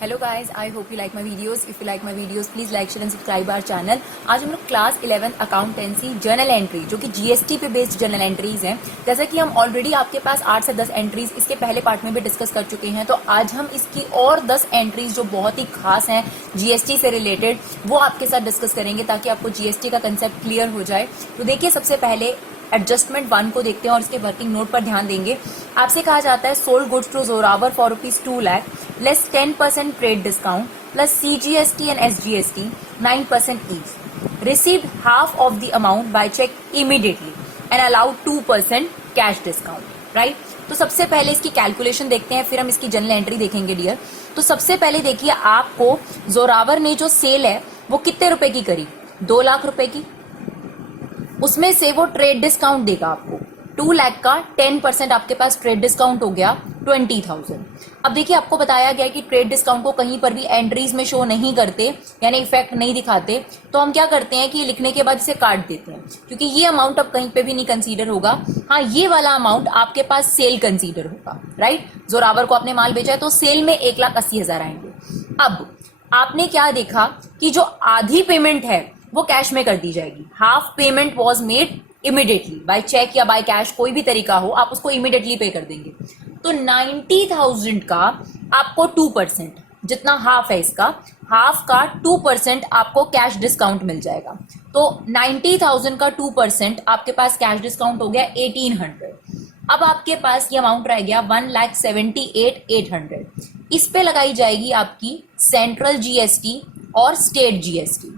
Hello guys, I hope you like my videos. If you like my videos please like share and subscribe our channel. आज हम लोग class 11 accountancy journal entry जो कि GST पे based journal entries हैं. जैसा कि हम ऑलरेडी आपके पास 8 से 10 एंट्रीज इसके पहले पार्ट में भी डिस्कस कर चुके हैं, तो आज हम इसकी और 10 एंट्रीज जो बहुत ही खास हैं जीएसटी से रिलेटेड वो आपके साथ डिस्कस करेंगे ताकि आपको जीएसटी का कंसेप्ट क्लियर हो जाए. तो देखिए, सबसे पहले एडजस्टमेंट 1 को देखते हैं और इसके वर्किंग नोट पर ध्यान देंगे. आपसे कहा जाता है sold goods to Zorawar for ₹2 lakh less 10% trade discount plus CGST and SGST 9% each. Received half of the amount by cheque immediately and allowed 2% cash discount. Right. तो सबसे पहले इसकी कैलकुलेशन देखते हैं, फिर हम इसकी जनरल एंट्री देखेंगे डियर. तो सबसे पहले देखिए, आपको जोरावर ने जो सेल है वो कितने रुपए की करी? 2 लाख रुपए की. उसमें से वो ट्रेड डिस्काउंट देगा आपको 2 लाख का 10% आपके पास ट्रेड डिस्काउंट हो गया 20,000. अब देखिए, आपको बताया गया कि ट्रेड डिस्काउंट को कहीं पर भी एंट्रीज में शो नहीं करते, यानी इफेक्ट नहीं दिखाते. तो हम क्या करते हैं कि लिखने के बाद इसे काट देते हैं, क्योंकि ये अमाउंट अब कहीं पे भी नहीं कंसीडर होगा. हाँ, ये वाला अमाउंट आपके पास सेल कंसीडर होगा. राइट. जोरावर को आपने माल बेचा है तो सेल में 1,80,000 आएंगे. अब आपने क्या देखा कि जो आधी पेमेंट है वो कैश में कर दी जाएगी. Half payment was made immediately by cheque या बाय कैश, कोई भी तरीका हो, आप उसको इमीडिएटली पे कर देंगे. तो 90,000 का आपको 2%, जितना हाफ है इसका, हाफ का 2% आपको कैश डिस्काउंट मिल जाएगा. तो 90,000 का 2% आपके पास कैश डिस्काउंट हो गया 1,800. अब आपके पास ये अमाउंट रह गया 1,78,800. इस पे लगाई जाएगी आपकी सेंट्रल जीएसटी और state GST,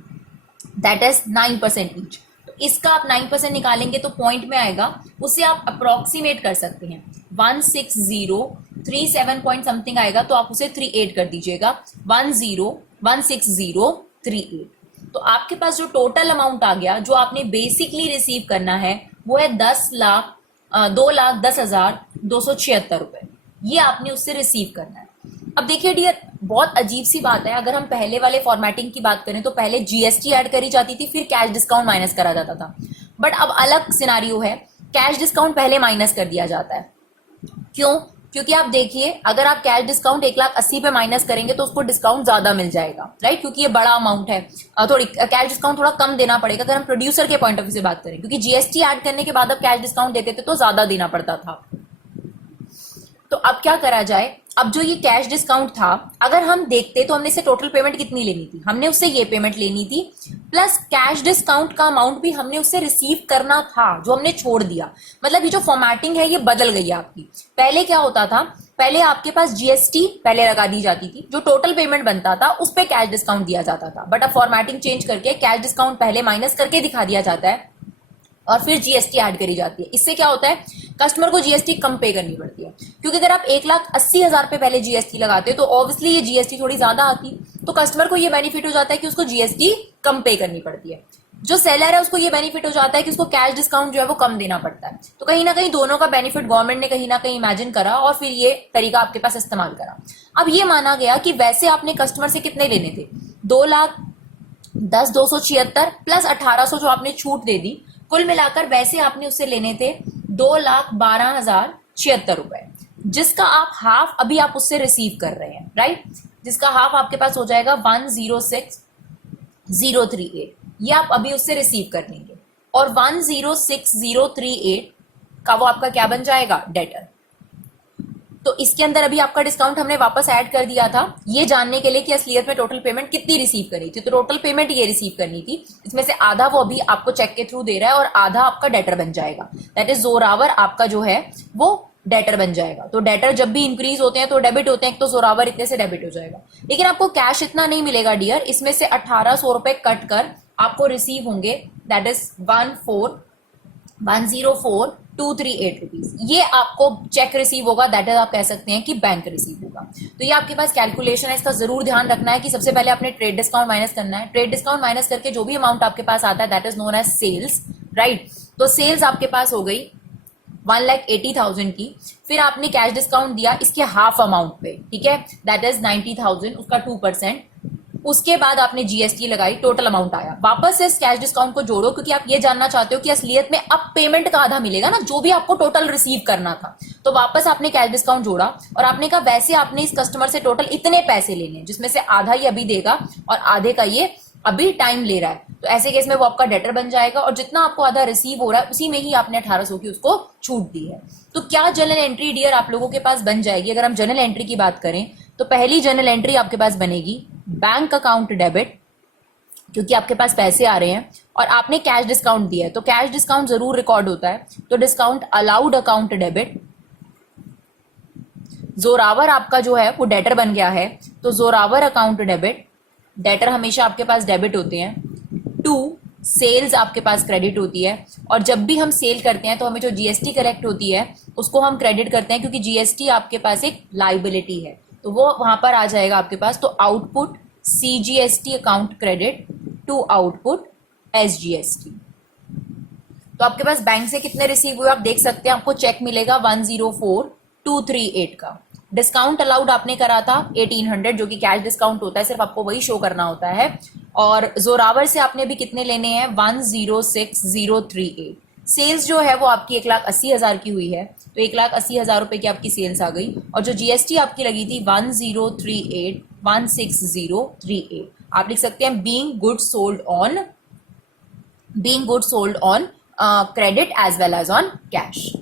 that is 9% each. तो इसका आप 9% निकालेंगे तो पॉइंट में आएगा, उसे आप अप्रोक्सीमेट कर सकते हैं. 16037 पॉइंट समथिंग आएगा, तो आप उसे 38 कर दीजिएगा. 16038. तो आपके पास जो टोटल अमाउंट आ गया जो आपने बेसिकली रिसीव करना है वो है 2,10,276 रुपए. ये आपने उससे रिसीव करना है. अब देखिए डियर, बहुत अजीब सी बात है. अगर हम पहले वाले फॉर्मेटिंग की बात करें तो पहले जीएसटी ऐड करी जाती थी, फिर कैश डिस्काउंट माइनस करा जाता था. बट अब अलग सिनारियो है, कैश डिस्काउंट पहले माइनस कर दिया जाता है. क्यों? क्योंकि आप देखिए, अगर आप कैश डिस्काउंट 1,80,000 पे माइनस करेंगे तो उसको डिस्काउंट ज्यादा मिल जाएगा. राइट. क्योंकि ये बड़ा अमाउंट है, थोड़ी कैश डिस्काउंट थोड़ा कम देना पड़ेगा अगर हम प्रोड्यूसर के पॉइंट ऑफ व्यू से बात करें, क्योंकि जीएसटी ऐड करने के बाद अब कैश डिस्काउंट देते थे तो ज्यादा देना पड़ता था. तो अब क्या करा जाए? अब जो ये कैश डिस्काउंट था, अगर हम देखते तो हमने से टोटल पेमेंट कितनी लेनी थी? हमने उससे ये पेमेंट लेनी थी प्लस कैश डिस्काउंट का अमाउंट भी हमने उससे रिसीव करना था जो हमने छोड़ दिया. मतलब ये जो फॉर्मेटिंग है ये बदल गई है आपकी. पहले क्या होता था? पहले आपके पास जीएसटी पहले लगा दी जाती थी, जो टोटल पेमेंट बनता था उस पर कैश डिस्काउंट दिया जाता था. बट अब फॉर्मेटिंग चेंज करके कैश डिस्काउंट पहले माइनस करके दिखा दिया जाता है और फिर जीएसटी ऐड करी जाती है. इससे क्या होता है? कस्टमर को जीएसटी कम पे करनी पड़ती है, क्योंकि अगर आप 1,80,000 पे पहले जीएसटी लगाते तो ऑब्वियसली ये जीएसटी थोड़ी ज्यादा आती, तो कस्टमर को ये बेनिफिट हो जाता है कि उसको जीएसटी कम पे करनी पड़ती है. जो सेलर है उसको ये बेनिफिट हो जाता है कि उसको कैश डिस्काउंट जो है वो कम देना पड़ता है. तो कहीं ना कहीं दोनों का बेनिफिट गवर्नमेंट ने कहीं ना कहीं इमेजिन करा और फिर ये तरीका आपके पास इस्तेमाल करा. अब ये माना गया कि वैसे आपने कस्टमर से कितने लेने थे? 2,10,276 प्लस 1,800 जो आपने छूट दे दी, कुल मिलाकर वैसे आपने उससे लेने थे 2,12,076 रुपए, जिसका आप हाफ अभी आप उससे रिसीव कर रहे हैं. राइट. जिसका हाफ आपके पास हो जाएगा 106,038. ये आप अभी उससे रिसीव कर लेंगे और 106,038 का वो आपका क्या बन जाएगा? डेटर. तो इसके अंदर अभी आपका डिस्काउंट हमने वापस ऐड कर दिया था, ये जानने के लिए कि असलियत में टोटल पेमेंट कितनी रिसीव करनी थी. तो टोटल पेमेंट ये रिसीव करनी थी, इसमें से आधा वो अभी आपको चेक के थ्रू दे रहा है और आधा आपका डेटर बन जाएगा. दैट इज जोरावर आपका जो है वो डेटर बन जाएगा. तो डेटर जब भी इंक्रीज होते हैं तो डेबिट होते हैं, तो जोरावर इतने से डेबिट हो जाएगा. लेकिन आपको कैश इतना नहीं मिलेगा डियर. इसमें से 1,800 रुपए कट कर आपको रिसीव होंगे, दैट इज 1,04,238 रुपीज. ये आपको चेक रिसीव होगा, दैट इज आप कह सकते हैं कि बैंक रिसीव होगा. तो ये आपके पास कैलकुलेशन है, इसका जरूर ध्यान रखना है कि सबसे पहले आपने ट्रेड डिस्काउंट माइनस करना है. ट्रेड डिस्काउंट माइनस करके जो भी अमाउंट आपके पास आता है that is known as sales. Right. तो सेल्स आपके पास हो गई 1,80,000 की. फिर आपने कैश डिस्काउंट दिया इसके हाफ अमाउंट पे, ठीक है, दैट इज 90,000, उसका 2%. उसके बाद आपने जीएसटी लगाई, टोटल अमाउंट आया, वापस से इस कैश डिस्काउंट को जोड़ो क्योंकि आप ये जानना चाहते हो कि असलियत में अब पेमेंट का आधा मिलेगा ना, जो भी आपको टोटल रिसीव करना था। तो वापस आपने कैश डिस्काउंट जोड़ा और आपने कहा वैसे आपने इस कस्टमर से टोटल इतने पैसे लेने हैं, जिसमें से आधा ये अभी देगा और आधे का ये अभी टाइम ले रहा है। तो ऐसे केस में वो आपका डेटर बन जाएगा और जितना आपको आधा रिसीव हो रहा है उसी में ही आपने 1800 की उसको छूट दी है। तो क्या जर्नल एंट्री डियर आप लोगों के पास बन जाएगी? अगर हम जर्नल एंट्री की बात करें तो पहली जर्नल एंट्री आपके पास बनेगी बैंक अकाउंट डेबिट, क्योंकि आपके पास पैसे आ रहे हैं और आपने कैश डिस्काउंट दिया है तो कैश डिस्काउंट जरूर रिकॉर्ड होता है। तो discount allowed account debit, Zorawar आपका जो है वो डेटर बन गया है तो जोरावर अकाउंट डेबिट, डेटर हमेशा आपके पास डेबिट होते हैं। टू सेल्स आपके पास क्रेडिट होती है और जब भी हम सेल करते हैं तो हमें जो जीएसटी कलेक्ट होती है उसको हम क्रेडिट करते हैं, क्योंकि जीएसटी आपके पास एक लाइबिलिटी है तो वो वहां पर आ जाएगा आपके पास। तो output CGST account credit to output SGST. तो आपके पास बैंक से कितने रिसीव हुए आप देख सकते हैं, आपको चेक मिलेगा 104238 का। डिस्काउंट अलाउड आपने करा था 1800 जो कि कैश डिस्काउंट होता है, सिर्फ आपको वही शो करना होता है। और जोरावर से आपने भी कितने लेने हैं 106038। सेल्स जो है वो आपकी 1,80,000 की हुई है तो 1,80,000 रुपए की आपकी सेल्स आ गई और जो जीएसटी आपकी लगी थी 1038,16038। आप लिख सकते हैं being good sold on credit as well as on cash.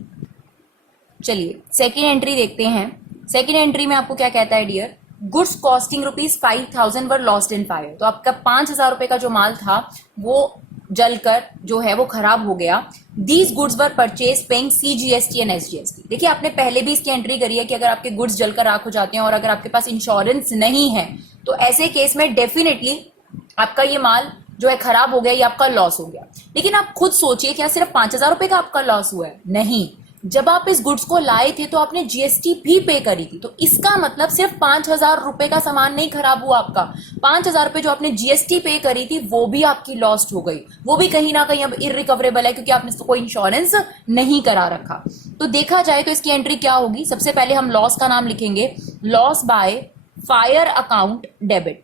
चलिए सेकेंड एंट्री देखते हैं। सेकेंड एंट्री में आपको क्या कहता है dear, goods costing ₹5,000 were lost in fire. तो आपका 5,000 रुपए का जो माल था वो जलकर जो है वो खराब हो गया। These goods were purchase paying CGST and SGST. देखिए आपने पहले भी इसकी एंट्री करी है कि अगर आपके गुड्स जलकर राख हो जाते हैं और अगर आपके पास इंश्योरेंस नहीं है तो ऐसे केस में डेफिनेटली आपका ये माल जो है खराब हो गया, ये आपका लॉस हो गया। लेकिन आप खुद सोचिए क्या सिर्फ 5,000 रुपए का आपका लॉस हुआ है? नहीं, जब आप इस गुड्स को लाए थे तो आपने जीएसटी भी पे करी थी। तो इसका मतलब सिर्फ 5,000 रुपए का सामान नहीं खराब हुआ आपका, 5,000 रुपए जो आपने जीएसटी पे करी थी वो भी आपकी लॉस्ट हो गई, वो भी कहीं ना कहीं अब इररिकवरेबल है क्योंकि आपने कोई इंश्योरेंस नहीं करा रखा। तो देखा जाए तो इसकी एंट्री क्या होगी, सबसे पहले हम लॉस का नाम लिखेंगे, loss by fire account debit,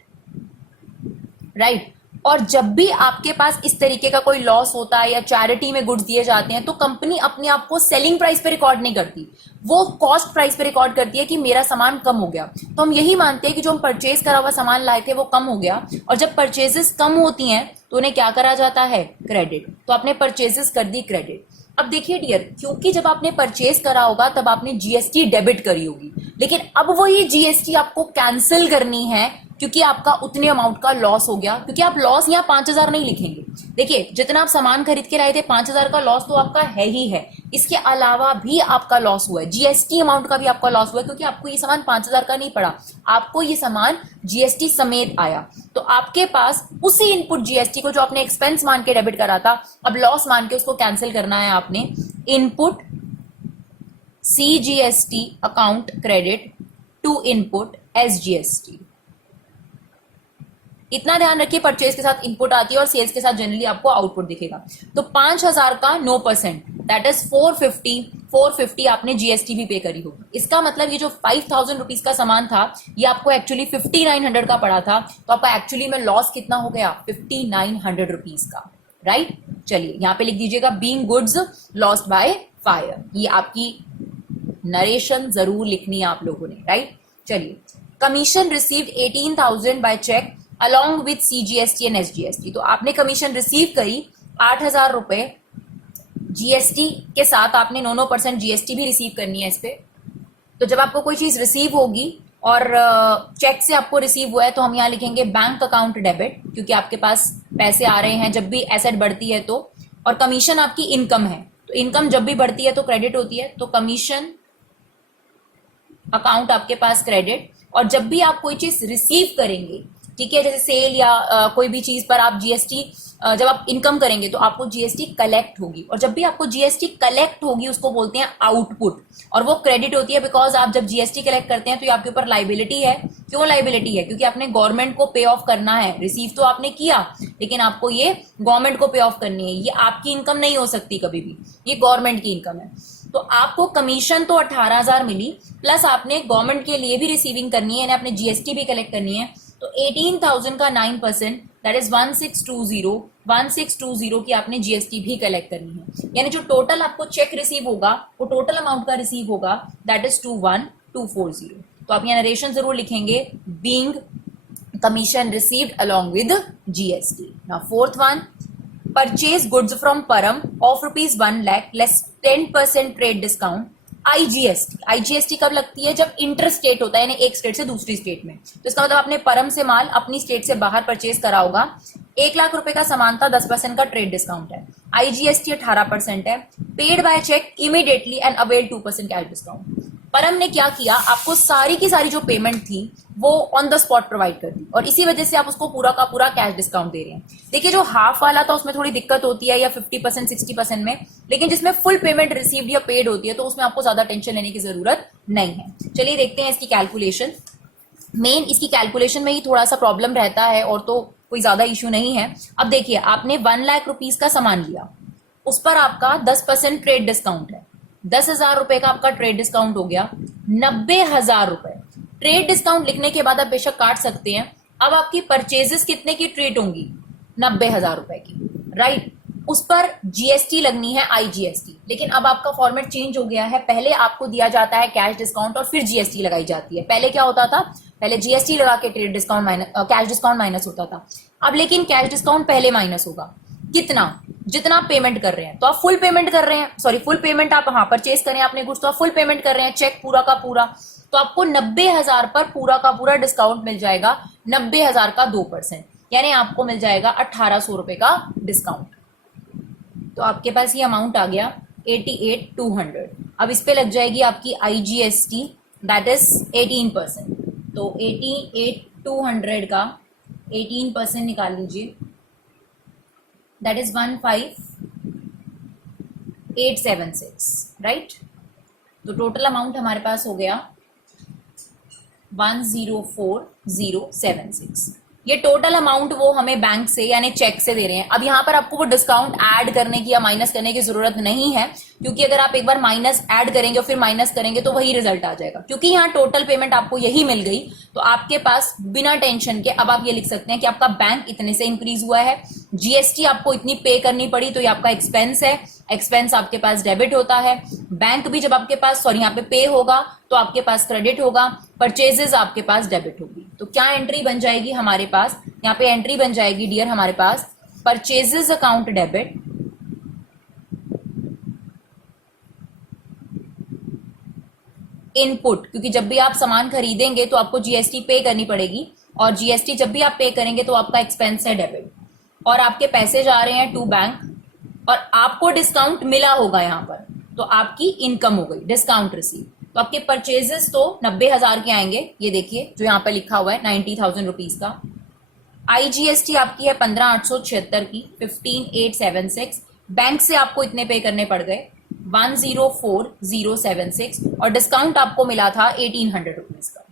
right. और जब भी आपके पास इस तरीके का कोई लॉस होता है या चैरिटी में गुड्स दिए जाते हैं तो कंपनी अपने आप को सेलिंग प्राइस पे रिकॉर्ड नहीं करती, वो कॉस्ट प्राइस पे रिकॉर्ड करती है कि मेरा सामान कम हो गया। तो हम यही मानते हैं कि जो हम परचेज करा हुआ सामान लाए थे वो कम हो गया और जब परचेजेस कम होती हैं तो उन्हें क्या करा जाता है, क्रेडिट। तो आपने परचेजेस कर दी क्रेडिट। अब देखिए डियर, क्योंकि जब आपने परचेज करा होगा तब आपने जीएसटी डेबिट करी होगी, लेकिन अब वही जीएसटी आपको कैंसिल करनी है क्योंकि आपका उतने अमाउंट का लॉस हो गया। क्योंकि आप लॉस यहाँ 5,000 नहीं लिखेंगे, देखिए जितना आप सामान खरीद के लाए थे 5,000 का लॉस तो आपका है ही है, इसके अलावा भी आपका लॉस हुआ है, जीएसटी अमाउंट का भी आपका लॉस हुआ है क्योंकि आपको ये सामान 5,000 का नहीं पड़ा, आपको ये सामान जीएसटी समेत आया। तो आपके पास उसी इनपुट जीएसटी को जो आपने एक्सपेंस मान के डेबिट करा था अब लॉस मान के उसको कैंसिल करना है आपने। Input CGST account credit to input SGST. इतना ध्यान रखिए परचेज के साथ इनपुट आती है और सेल्स के साथ जनरली आपको आउटपुट दिखेगा। तो 5,000 का 9% दैट इज 450 आपने जीएसटी भी पे करी होगी। इसका मतलब ये जो 5,000 रुपीज का सामान था ये आपको एक्चुअली 5,900 का पड़ा था, तो आपका एक्चुअली में लॉस कितना हो गया, 5,900 रुपीज का, राइट। चलिए यहाँ पे लिख दीजिएगा being goods lost by fire, ये आपकी नरेशन जरूर लिखनी है आप लोगों ने, राइट। चलिए commission received 18,000 by cheque along with CGST and SGST. तो आपने कमीशन रिसीव करी 8,000 रुपए, जीएसटी के साथ आपने 9% जीएसटी भी रिसीव करनी है इस पे। तो जब आपको कोई चीज रिसीव होगी और चेक से आपको रिसीव हुआ है तो हम यहाँ लिखेंगे बैंक अकाउंट डेबिट, क्योंकि आपके पास पैसे आ रहे हैं जब भी एसेट बढ़ती है तो। और कमीशन आपकी इनकम है, तो इनकम जब भी बढ़ती है तो क्रेडिट होती है, तो कमीशन अकाउंट आपके पास क्रेडिट। और जब भी आप कोई चीज रिसीव करेंगे, ठीक है, जैसे सेल या कोई भी चीज पर आप जीएसटी जब आप इनकम करेंगे तो आपको जीएसटी कलेक्ट होगी, और जब भी आपको जीएसटी कलेक्ट होगी उसको बोलते हैं आउटपुट, और वो क्रेडिट होती है बिकॉज आप जब जीएसटी कलेक्ट करते हैं तो ये आपके ऊपर लाइबिलिटी है। क्यों लाइबिलिटी है, क्योंकि आपने गवर्नमेंट को पे ऑफ करना है, रिसीव तो आपने किया लेकिन आपको ये गवर्नमेंट को पे ऑफ करनी है, ये आपकी इनकम नहीं हो सकती कभी भी, ये गवर्नमेंट की इनकम है। तो आपको कमीशन तो 18,000 मिली, प्लस आपने गवर्नमेंट के लिए भी रिसीविंग करनी है, यानी आपने जीएसटी भी कलेक्ट करनी है, तो 18,000 का 9% दैट इज 1620 की आपने जीएसटी भी कलेक्ट करनी है। यानी जो टोटल आपको चेक रिसीव होगा वो टोटल अमाउंट का रिसीव होगा दैट इज 21240। तो आप यहाँ नरेशन जरूर लिखेंगे, being commission received along with GST. Now fourth one, purchase goods from Param of ₹1 lakh less 10% trade discount. IGST, IGST कब लगती है? जब इंटर स्टेट होता है, यानी एक स्टेट से दूसरी स्टेट में। तो इसका मतलब आपने परम से माल अपनी स्टेट से बाहर परचेज करा होगा, 1 लाख रुपए का सामान था, 10% का ट्रेड डिस्काउंट है, आईजीएसटी 18% है, paid by cheque immediately and avail 2% cash discount. Param ने क्या किया, आपको सारी की सारी जो पेमेंट थी वो ऑन द स्पॉट प्रोवाइड कर दी, और इसी वजह से आप उसको पूरा का पूरा कैश डिस्काउंट दे रहे हैं। देखिए जो हाफ वाला था उसमें थोड़ी दिक्कत होती है, या 50% 60% में, लेकिन जिसमें फुल पेमेंट रिसीव्ड या पेड होती है तो उसमें आपको ज्यादा टेंशन लेने की जरूरत नहीं है। चलिए देखते हैं इसकी कैलकुलेशन। मेन इसकी कैलकुलेशन में ही थोड़ा सा प्रॉब्लम रहता है, और तो कोई ज्यादा इश्यू नहीं है। अब देखिए आपने 1 लाख रुपीज का सामान लिया, उस पर आपका 10% ट्रेड डिस्काउंट है, 10,000 रुपए का आपका ट्रेड डिस्काउंट हो गया, 90,000 रुपए। ट्रेड डिस्काउंट लिखने के बाद आप बेशक काट सकते हैं। अब आपकी परचेजेस कितने की ट्रीट होंगी? 90,000 रुपए की, राइट। उस पर जीएसटी लगनी है, आईजीएसटी। लेकिन अब आपका फॉर्मेट चेंज हो गया है, पहले आपको दिया जाता है कैश डिस्काउंट और फिर जीएसटी लगाई जाती है। पहले क्या होता था? पहले जीएसटी लगा के trade discount minus, cash discount minus होता था। अब लेकिन कैश डिस्काउंट पहले माइनस होगा, कितना? जितना आप पेमेंट कर रहे हैं। तो आप फुल पेमेंट कर रहे हैं, सॉरी फुल पेमेंट आप परचेज करें आपने गुड्स, तो आप फुल पेमेंट कर रहे हैं, चेक पूरा का पूरा, तो आपको 90,000 पर पूरा का पूरा डिस्काउंट मिल जाएगा, 90,000 का 2%, यानी आपको मिल जाएगा 1,800 रुपए का डिस्काउंट। तो आपके पास ये अमाउंट आ गया 88,200। अब इस पे लग जाएगी आपकी आईजीएसटी दैट इज 18%। तो 88,200 का 18% निकाल लीजिए, दैट इज 15,876, राइट। तो टोटल अमाउंट हमारे पास हो गया 104,076। ये टोटल अमाउंट वो हमें बैंक से यानी चेक से दे रहे हैं। अब यहाँ पर आपको वो डिस्काउंट ऐड करने की या माइनस करने की जरूरत नहीं है, क्योंकि अगर आप एक बार माइनस ऐड करेंगे और फिर माइनस करेंगे तो वही रिजल्ट आ जाएगा। क्योंकि यहाँ टोटल पेमेंट आपको यही मिल गई, तो आपके पास बिना टेंशन के अब आप ये लिख सकते हैं कि आपका बैंक इतने से इंक्रीज हुआ है, जीएसटी आपको इतनी पे करनी पड़ी, तो ये आपका एक्सपेंस है, एक्सपेंस आपके पास डेबिट होता है। बैंक भी जब आपके पास यहाँ पे होगा तो आपके पास क्रेडिट होगा, परचेजेस आपके पास डेबिट होगी। तो क्या एंट्री बन जाएगी हमारे पास? यहाँ पे एंट्री बन जाएगी डियर हमारे पास परचेजेस अकाउंट डेबिट, इनपुट, क्योंकि जब भी आप सामान खरीदेंगे तो आपको जीएसटी पे करनी पड़ेगी, और जीएसटी जब भी आप पे करेंगे तो आपका एक्सपेंस है डेबिट, और आपके पैसे जा रहे हैं टू बैंक, और आपको डिस्काउंट मिला होगा यहाँ पर, तो आपकी इनकम हो गई डिस्काउंट रिसीव। तो आपके परचेजेस तो 90,000 के आएंगे, ये देखिए जो यहाँ पर लिखा हुआ है 90,000 रुपीज का। आईजीएसटी आपकी है 15,876 की, 15,876। बैंक से आपको इतने पे करने पड़ गए 104,076, और डिस्काउंट आपको मिला था 1,800 रुपीज का।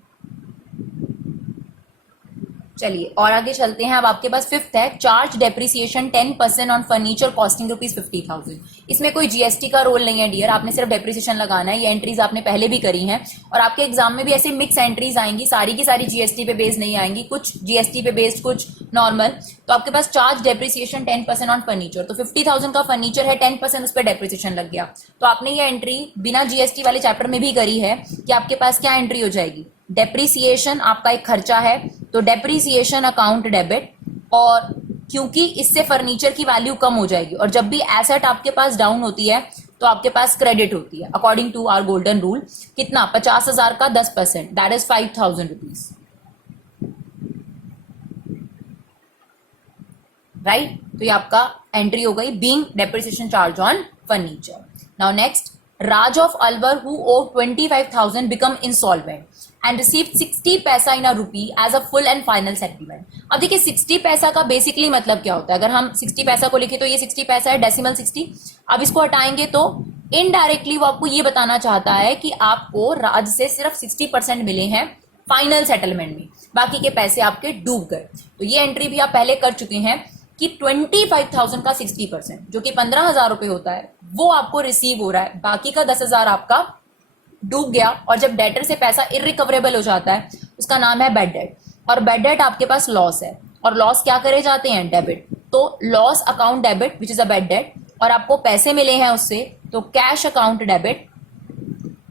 चलिए और आगे चलते हैं। अब आपके पास फिफ्थ है charge depreciation 10% on furniture costing ₹50,000। इसमें कोई जीएसटी का रोल नहीं है डियर, आपने सिर्फ डेप्रिसिएशन लगाना है। ये एंट्रीज आपने पहले भी करी हैं, और आपके एग्जाम में भी ऐसे मिक्स एंट्रीज आएंगी, सारी की सारी जीएसटी पे बेस्ड नहीं आएंगी, कुछ जीएसटी पे बेस्ड कुछ नॉर्मल। तो आपके पास चार्ज डेप्रिसिएशन 10% ऑन फर्नीचर, तो 50,000 का फर्नीचर है, 10% उस पर डेप्रिसिएशन लग गया। तो आपने ये एंट्री बिना जीएसटी वाले चैप्टर में भी करी है कि आपके पास क्या एंट्री हो जाएगी, डेप्रिसिएशन आपका एक खर्चा है, तो डेप्रिसिएशन अकाउंट डेबिट, और क्योंकि इससे फर्नीचर की वैल्यू कम हो जाएगी, और जब भी एसेट आपके पास डाउन होती है तो आपके पास क्रेडिट होती है according to our golden rule. कितना? 50,000 का 10%, दैट इज 5,000 रुपीज, राइट। तो ये आपका एंट्री हो गई being depreciation charge on furniture. Now next, Raj of Alwar, who owed 25,000, become insolvent and received 60 पैसा in a rupee as a full and final settlement। अब देखिए 60 पैसा का बेसिकली मतलब क्या होता है, अगर हम 60 पैसा को लिखे तो ये 60 पैसा है, डेसिमल 60। अब इसको हटाएंगे तो इनडायरेक्टली वो आपको ये बताना चाहता है कि आपको राज से सिर्फ 60% मिले हैं फाइनल सेटलमेंट में, बाकी के पैसे आपके डूब गए। तो ये एंट्री भी आप पहले कर चुके हैं कि 25,000 का 60% जो कि 15,000 रुपए होता है वो आपको रिसीव हो रहा है, बाकी का 10,000 आपका डूब गया। और जब डेटर से पैसा इरिकवरेबल हो जाता है उसका नाम है बैड डेट। और बैड डेट आपके पास लॉस है, और लॉस क्या करे जाते हैं, डेबिट। तो loss account debit which is a bad debt, और आपको पैसे मिले हैं उससे, तो कैश अकाउंट डेबिट।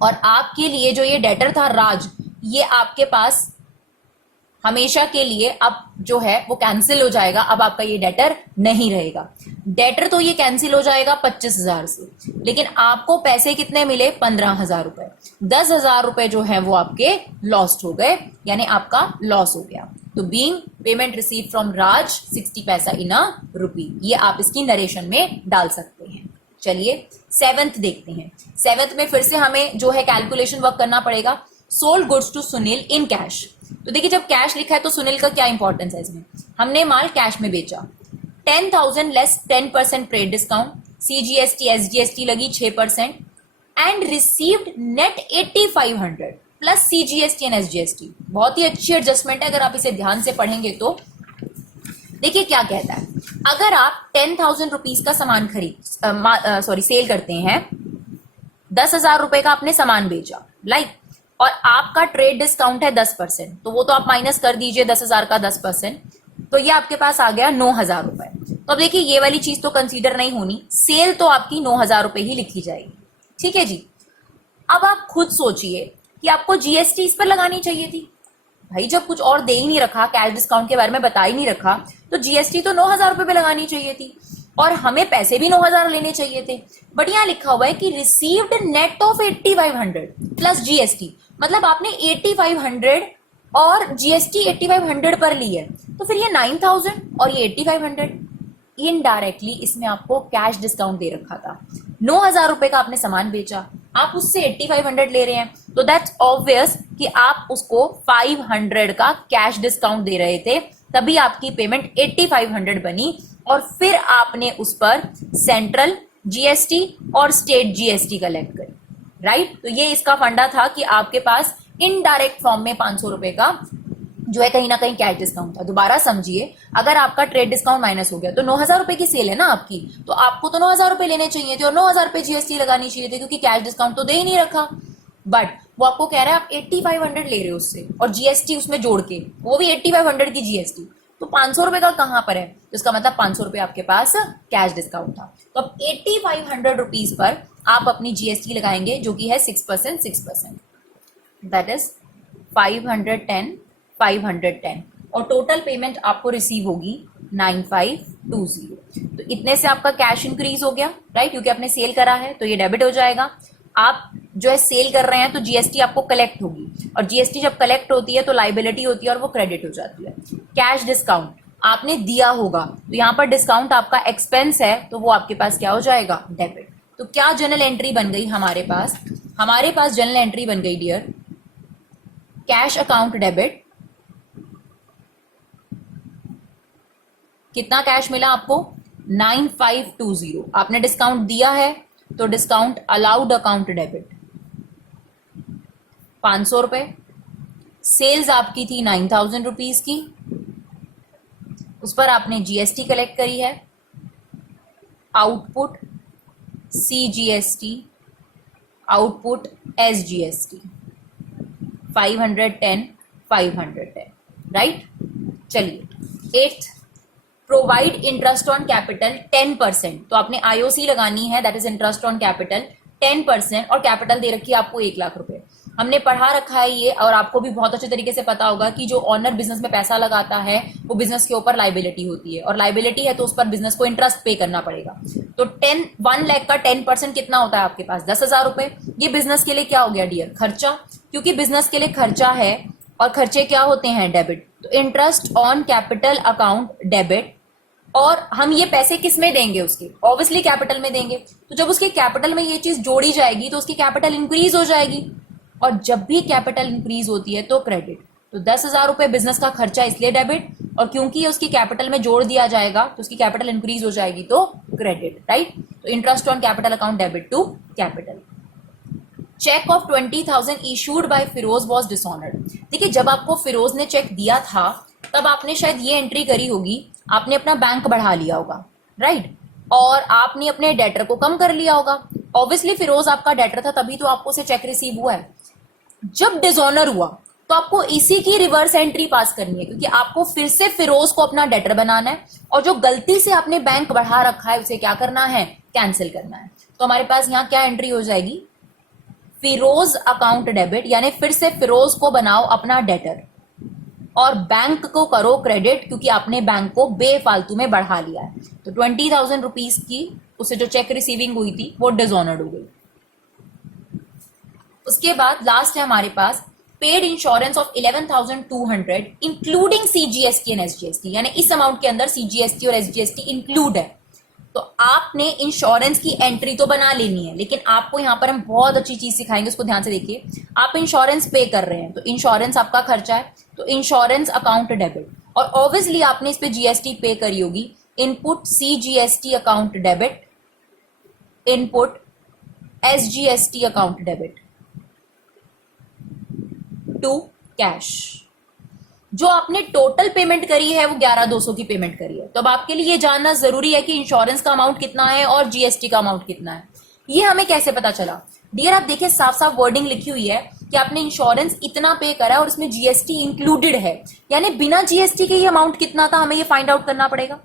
और आपके लिए जो ये डेटर था राज, ये आपके पास हमेशा के लिए अब जो है वो कैंसिल हो जाएगा, अब आपका ये डेटर नहीं रहेगा। डेटर तो ये कैंसिल हो जाएगा 25,000 से, लेकिन आपको पैसे कितने मिले, 15,000 रुपए। 10,000 रुपए जो है वो आपके लॉस्ट हो गए, यानी आपका लॉस हो गया। तो बीइंग पेमेंट रिसीव फ्रॉम राज 60 पैसा इन अ रुपी, ये आप इसकी नरेशन में डाल सकते हैं। चलिए 7th देखते हैं। 7th में फिर से हमें जो है कैलकुलेशन वर्क करना पड़ेगा। Sold goods to Sunil in cash. तो देखिए जब कैश लिखा है तो सुनील का क्या इंपॉर्टेंस है इसमें, हमने माल कैश में बेचा, 10,000 less 10% trade discount, CGST SGST लगी 6%, and received net 8,500 plus CGST and SGST। बहुत ही अच्छी एडजस्टमेंट है अगर आप इसे ध्यान से पढ़ेंगे तो। देखिए क्या कहता है, अगर आप 10,000 रुपीज का सामान सेल करते हैं, 10,000 रुपए का आपने सामान बेचा, लाइक, और आपका ट्रेड डिस्काउंट है 10%, तो वो तो आप माइनस कर दीजिए 10,000 का 10%, तो ये आपके पास आ गया 9,000 रुपए। तो अब देखिए ये वाली चीज तो कंसीडर नहीं होनी, सेल तो आपकी 9,000 रुपए ही लिखी जाएगी। ठीक है जी। अब आप खुद सोचिए कि आपको GST इस पर लगानी चाहिए थी भाई, जब कुछ और दे ही नहीं रखा, कैश डिस्काउंट के बारे में बता ही नहीं रखा, तो GST तो 9,000 रुपए पे लगानी चाहिए थी, और हमें पैसे भी 9,000 लेने चाहिए थे। बट यहाँ लिखा हुआ है कि received net of 8,500 plus GST, मतलब आपने 8,500 और GST 8,500 पर ली है, तो फिर ये 9,000 और ये 8,500, इनडायरेक्टली इसमें आपको कैश डिस्काउंट दे रखा था। 9,000 रुपए का आपने सामान बेचा, आप उससे 8,500 ले रहे हैं, तो दैट्स ऑब्वियस कि आप उसको 500 का कैश डिस्काउंट दे रहे थे, तभी आपकी पेमेंट 8,500 बनी, और फिर आपने उस पर सेंट्रल GST और स्टेट GST कलेक्ट करी, राइट। तो ये इसका फंडा था कि आपके पास इनडायरेक्ट फॉर्म में 500 रुपए का जो है कहीं ना कहीं कैश डिस्काउंट था। दोबारा समझिए, अगर आपका ट्रेड डिस्काउंट माइनस हो गया तो 9,000 रुपए की सेल है ना आपकी, तो आपको तो 9,000 रुपए लेने चाहिए थे और 9,000 रुपए GST लगानी चाहिए थे, क्योंकि कैश डिस्काउंट तो दे ही नहीं रखा। बट वो आपको कह रहा है आप 8,500 ले रहे हो उससे, और GST उसमें जोड़ के, वो भी 8,500 की GST, तो 500 रुपए का कहां पर है, तो इसका मतलब 500 रुपए आपके पास कैश डिस्काउंट था। तो अब 8,500 रुपीज पर आप अपनी GST लगाएंगे, जो कि है 6%, दैट इज 510, और टोटल पेमेंट आपको रिसीव होगी 9,520। तो इतने से आपका कैश इंक्रीज हो गया, राइट, क्योंकि आपने सेल करा है तो ये डेबिट हो जाएगा। आप जो है सेल कर रहे हैं तो GST आपको कलेक्ट होगी, और GST जब कलेक्ट होती है तो लाइबिलिटी होती है और वो क्रेडिट हो जाती है। कैश डिस्काउंट आपने दिया होगा, तो यहाँ पर डिस्काउंट आपका एक्सपेंस है, तो वो आपके पास क्या हो जाएगा, डेबिट। तो क्या जर्नल एंट्री बन गई हमारे पास जर्नल एंट्री बन गई डियर, कैश अकाउंट डेबिट। कितना कैश मिला आपको, 9,520। आपने डिस्काउंट दिया है तो डिस्काउंट अलाउड अकाउंट डेबिट 500 रुपए। सेल्स आपकी थी 9,000 रुपीज की, उस पर आपने GST कलेक्ट करी है, output CGST, output SGST, 510, right. चलिए 8th, provide interest on capital 10%, तो आपने IOC लगानी है, that is interest on capital 10%, और कैपिटल दे रखी है आपको 1,00,000 रुपए। हमने पढ़ा रखा है ये, और आपको भी बहुत अच्छे तरीके से पता होगा कि जो ऑनर बिजनेस में पैसा लगाता है वो बिजनेस के ऊपर लाइबिलिटी होती है, और लाइबिलिटी है तो उस पर बिजनेस को इंटरेस्ट पे करना पड़ेगा। तो 1 लाख का 10% कितना होता है आपके पास, 10,000 रुपए। ये बिजनेस के लिए क्या हो गया डियर, खर्चा, क्योंकि बिजनेस के लिए खर्चा है, और खर्चे क्या होते हैं, डेबिट। तो interest on capital account debit, और हम ये पैसे किस में देंगे, उसके ऑब्वियसली कैपिटल में देंगे। तो जब उसके कैपिटल में ये चीज जोड़ी जाएगी तो उसकी कैपिटल इंक्रीज हो जाएगी, और जब भी कैपिटल इंक्रीज होती है तो क्रेडिट। तो 10,000 रुपए बिजनेस का खर्चा इसलिए डेबिट, और क्योंकि उसकी कैपिटल में जोड़ दिया जाएगा तो उसकी कैपिटल इंक्रीज हो जाएगी तो क्रेडिट, राइट। तो interest on capital account debit to capital. Cheque of 20,000 issued by Firoz was dishonoured. देखिए जब आपको फिरोज ने चेक दिया था तब आपने शायद ये एंट्री करी होगी, आपने अपना बैंक बढ़ा लिया होगा, राइट, और आपने अपने डेटर को कम कर लिया होगा। ऑब्वियसली फिरोज आपका डेटर था, तभी तो आपको से चेक रिसीव हुआ है। जब डिसऑनर हुआ तो तो आपको इसी की रिवर्स एंट्री पास करनी है, क्योंकि आपको फिर से फिरोज को अपना डेटर बनाना है और जो गलती से आपने बैंक बढ़ा रखा है उसे क्या करना है, कैंसिल करना है। तो हमारे पास यहाँ क्या एंट्री हो जाएगी, फिरोज अकाउंट डेबिट, यानी फिर से फिरोज को बनाओ अपना डेटर और बैंक को करो क्रेडिट, क्योंकि आपने बैंक को बेफालतू में बढ़ा लिया है। तो 20,000 रुपीज की उसे जो चेक रिसीविंग हुई थी वो डिसऑनर्ड हो गई। उसके बाद लास्ट है हमारे पास paid insurance of 11,200 including CGST and SGST, यानी इस अमाउंट के अंदर सीजीएसटी और एसजीएसटी इंक्लूड है। तो आपने इंश्योरेंस की एंट्री तो बना लेनी है, लेकिन आपको यहां पर हम बहुत अच्छी चीज सिखाएंगे, उसको ध्यान से देखिए। आप इंश्योरेंस पे कर रहे हैं तो इंश्योरेंस आपका खर्चा है, तो इंश्योरेंस अकाउंट डेबिट, और ऑब्वियसली आपने इस पे जीएसटी पे करी होगी। Input CGST account debit, input SGST account debit to cash. जो आपने टोटल पेमेंट करी है वो 11,200 की पेमेंट करी है। तो अब आपके लिए ये जानना जरूरी है कि इंश्योरेंस का अमाउंट कितना है और जीएसटी का अमाउंट कितना है। ये हमें कैसे पता चला? डियर, आप देखिए साफ साफ वर्डिंग लिखी हुई है कि आपने इंश्योरेंस इतना पे करा और उसमें जीएसटी इंक्लूडेड है, यानी बिना जीएसटी के ये अमाउंट कितना था हमें ये फाइंड आउट करना पड़ेगा।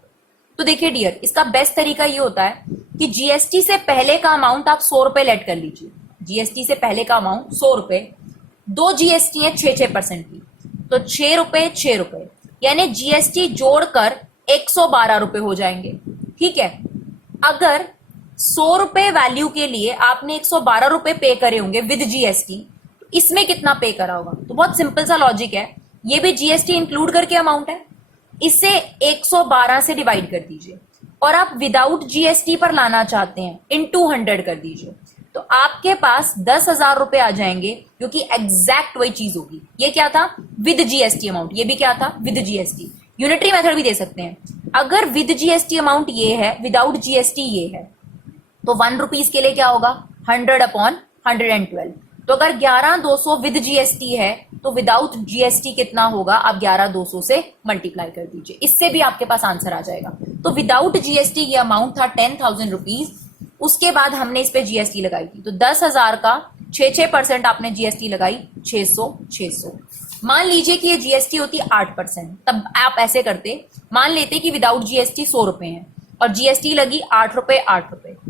तो देखिए डियर, इसका बेस्ट तरीका ये होता है कि जीएसटी से पहले का अमाउंट आप 100 रुपए लेट कर लीजिए। जीएसटी से पहले का अमाउंट 100 रुपए, दो जीएसटी है 6% की, तो 6 रुपए 6 रुपए, यानी जीएसटी जोड़कर 112 रुपए हो जाएंगे। ठीक है, अगर 100 रुपए वैल्यू के लिए आपने 112 रुपए पे करे होंगे विद जीएसटी, तो इसमें कितना पे करा होगा? तो बहुत सिंपल सा लॉजिक है, ये भी जीएसटी इंक्लूड करके अमाउंट है, इसे 112 से डिवाइड कर दीजिए, और आप विदाउट जीएसटी पर लाना चाहते हैं इनटू 100 कर दीजिए, तो आपके पास 10,000 रुपए आ जाएंगे, क्योंकि एग्जैक्ट वही चीज होगी। ये क्या था? With GST amount. ये भी क्या था? With GST. यूनिटरी मेथड भी दे सकते हैं। अगर विद जीएसटी अमाउंट ये है, विदाउट जीएसटी ये है, तो 1 रुपीज के लिए क्या होगा? 100/112। तो अगर 11,200 विद जीएसटी है तो विदाउट जीएसटी कितना होगा? आप 11,200 से मल्टीप्लाई कर दीजिए, इससे भी आपके पास आंसर आ जाएगा। तो विदाउट जीएसटी ये अमाउंट था 10,000 रुपीज। उसके बाद हमने इस पे जीएसटी लगाई थी, तो 10,000 का 6% आपने जीएसटी लगाई, 600। मान लीजिए कि ये जीएसटी होती 8%, तब आप ऐसे करते, मान लेते कि विदाउट जीएसटी 100 रुपए है और जीएसटी लगी 8 रुपए,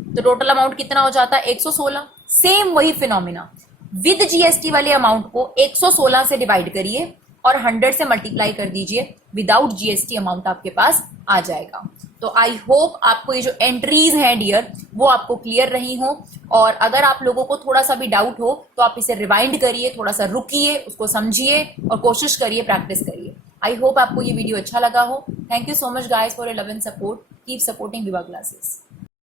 तो टोटल अमाउंट कितना हो जाता? 116। सेम वही फिनोमिना, विद जीएसटी वाले अमाउंट को 116 से डिवाइड करिए और 100 से मल्टीप्लाई कर दीजिए, विदाउट जीएसटी अमाउंट आपके पास आ जाएगा। तो आई होप आपको ये जो एंट्रीज हैं डियर वो आपको क्लियर रही हो, और अगर आप लोगों को थोड़ा सा भी डाउट हो तो आप इसे रिवाइंड करिए, थोड़ा सा रुकिए, उसको समझिए और कोशिश करिए, प्रैक्टिस करिए। आई होप आपको ये वीडियो अच्छा लगा हो। Thank you so much guys for your love and support. Keep supporting विवा क्लासेस।